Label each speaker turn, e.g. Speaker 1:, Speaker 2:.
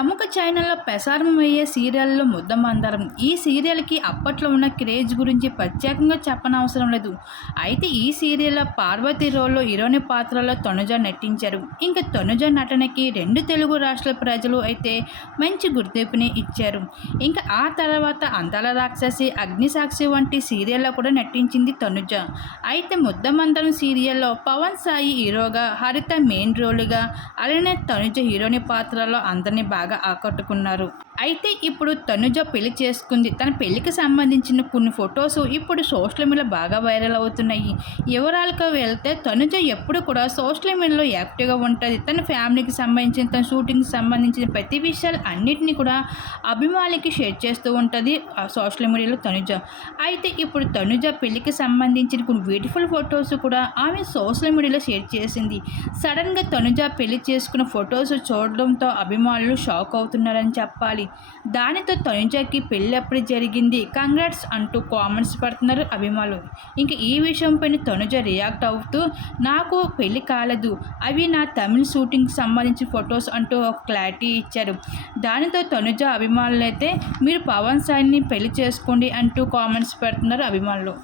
Speaker 1: ప్రముఖ ఛానల్లో ప్రసారమయ్యే సీరియల్లో ముద్దమందరం. ఈ సీరియల్కి అప్పట్లో ఉన్న క్రేజ్ గురించి ప్రత్యేకంగా చెప్పనవసరం లేదు. అయితే ఈ సీరియల్లో పార్వతి రోల్లో హీరోని పాత్రలో తనుజ నటించారు. ఇంకా తనుజ నటనకి రెండు తెలుగు రాష్ట్రాల ప్రజలు అయితే మంచి గుర్తింపుని ఇచ్చారు. ఇంకా ఆ తర్వాత అందాల రాక్షసి అగ్నిసాక్షి వంటి సీరియల్లో కూడా నటించింది తనుజ. అయితే ముద్దమందరం సీరియల్లో పవన్ సాయి హీరోగా హరిత మెయిన్ రోలుగా అలానే తనుజ హీరోని పాత్రలో అందరినీ బాగా ఆకట్టుకున్నారు. అయితే ఇప్పుడు తనుజ పెళ్ళి చేసుకుంది. తన పెళ్ళికి సంబంధించిన కొన్ని ఫొటోస్ ఇప్పుడు సోషల్ మీడియాలో బాగా వైరల్ అవుతున్నాయి. వివరాలకు వెళ్తే తనుజ ఎప్పుడు కూడా సోషల్ మీడియాలో యాక్టివ్గా ఉంటుంది. తన ఫ్యామిలీకి సంబంధించిన తన షూటింగ్కి సంబంధించిన ప్రతి విషయాలు అన్నిటినీ కూడా అభిమానులకి షేర్ చేస్తూ ఉంటుంది ఆ సోషల్ మీడియాలో తనుజ. అయితే ఇప్పుడు తనుజ పెళ్ళికి సంబంధించిన కొన్ని బ్యూటిఫుల్ ఫొటోస్ కూడా ఆమె సోషల్ మీడియాలో షేర్ చేసింది. సడన్గా తనుజ పెళ్ళి చేసుకున్న ఫొటోస్ చూడడంతో అభిమానులు షాక్ అవుతున్నారని చెప్పాలి. దానితో తనుజకి పెళ్ళి అప్పుడు జరిగింది. కంగ్రాట్స్ అంటూ కామెంట్స్ పెడుతున్నారు అభిమానులు. ఇంక ఈ విషయంపైన తనుజ రియాక్ట్ అవుతూ నాకు పెళ్ళి కాలేదు. అవి నా తమిళ షూటింగ్కి సంబంధించిన ఫొటోస్ అంటూ ఒక క్లారిటీ ఇచ్చారు. దానితో తనుజ అభిమానులు అయితే మీరు పవన్ సాయిని పెళ్ళి చేసుకోండి అంటూ కామెంట్స్ పెడుతున్నారు అభిమానులు.